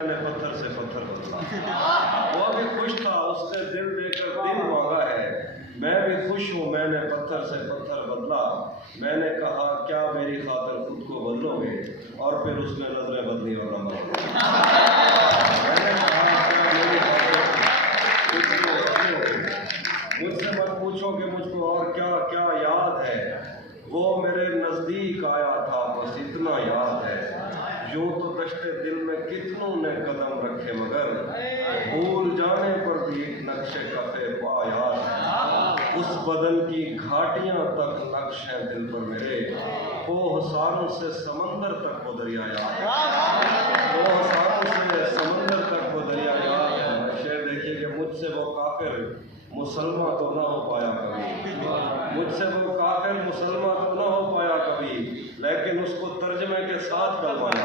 मैंने पत्थर से पत्थर बदला। वो भी खुश था, उसने दिल देकर दिल मांगा है। मैं भी खुश हूँ, मैंने पत्थर से पत्थर बदला। मैंने कहा क्या मेरी खातिर खुद को बदलोगे, और फिर उसने नजरें बदली और न बदलोगे। मैंने कहा क्या मेरी खातिर खुद को बदलोगे। मुझसे मत पूछो कि मुझको और क्या क्या याद है। वो मेरे नजदीक आया था, बस इतना याद है। यूं तो दश्ते दिल में कितनों ने कदम रखे, मगर भूल जाने पर भी एक नक्शे कफे पा याद है। उस बदन की घाटियां तक नक्श हैं दिल पर मेरे। कोहसारों से समंदर तक वो दरिया याद है। कोहसारों से समंदर तक वो दरिया याद है। शेर देखिए कि मुझसे वो काफिर मुसलमान तो ना हो पाया कभी। मुझसे वो काफिर मुसलमान तो ना हो पाया कभी, लेकिन उसको तर्जमे के साथ करवाया।